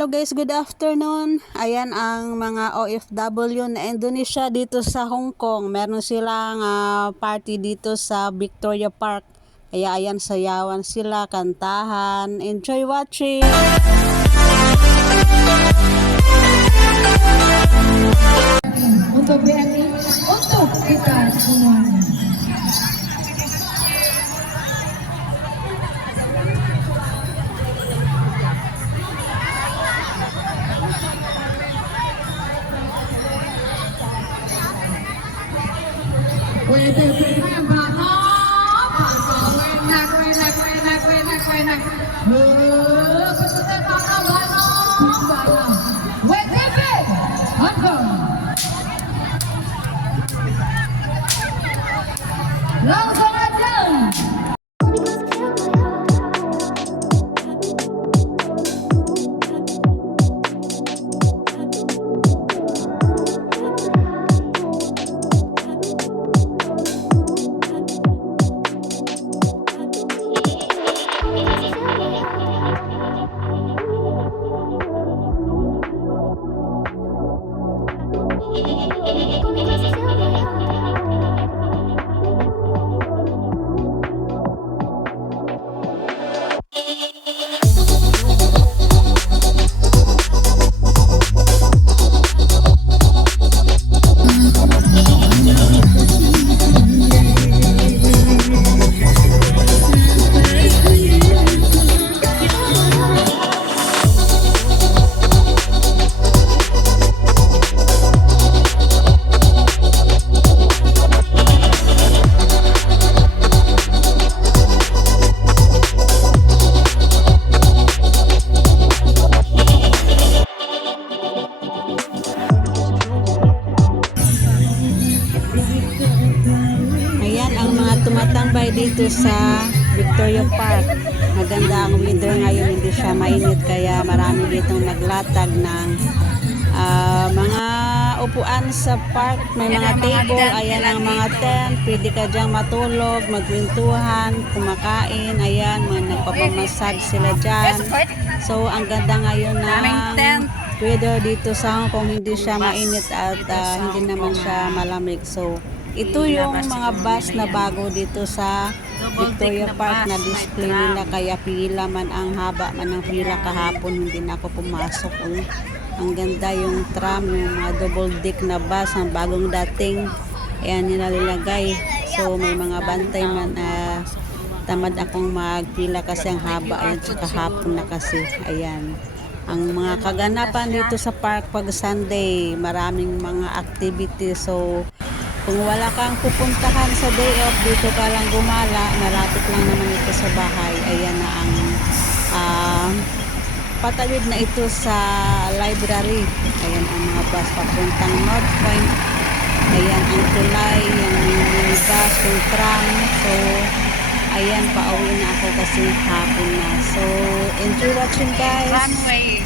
Hello guys, good afternoon. Ayan ang mga OFW na Indonesia dito sa Hong Kong. Meron silang party dito sa Victoria Park. Kaya ayan, sayawan sila, kantahan. Enjoy watching! Untuk BNI, untuk kita semuanya. Langsung aja. Ayan ang mga tumatambay dito sa Victoria Park. Maganda ang weather ngayon, hindi siya mainit kaya marami ditong naglatag ng mga upuan sa park. May mga table, ayan ang mga tent. Pwede ka dyang matulog, magkwentuhan, kumakain. Ayan, mga nagpapamassage sila dyan. So ang ganda ngayon ng weather dito sa Hong Kong, hindi siya mainit at hindi naman siya malamig. So ito yung mga bus na bago dito sa Victoria Park na display nila, kaya pila man ang haba man ang pila kahapon, hindi na ako pumasok. Ang ganda yung tram, yung mga double deck na bus, ang bagong dating. Ayan nilalagay. So may mga bantay man, tamad akong magpila kasi ang haba. Ayan, kahapon na kasi. Ayan. Ang mga kaganapan dito sa park pag Sunday, maraming mga activities. So kung wala kang pupuntahan sa day off, dito ka lang gumala, malapit lang naman ito sa bahay. Ayan na ang patawid na ito sa library. Ayan ang mga bus papuntang North Point. Ayan ang tulay, yung minibus, yung tram. So ayan, pauwi na ako kasi hapon na. So enjoy watching guys. Runway.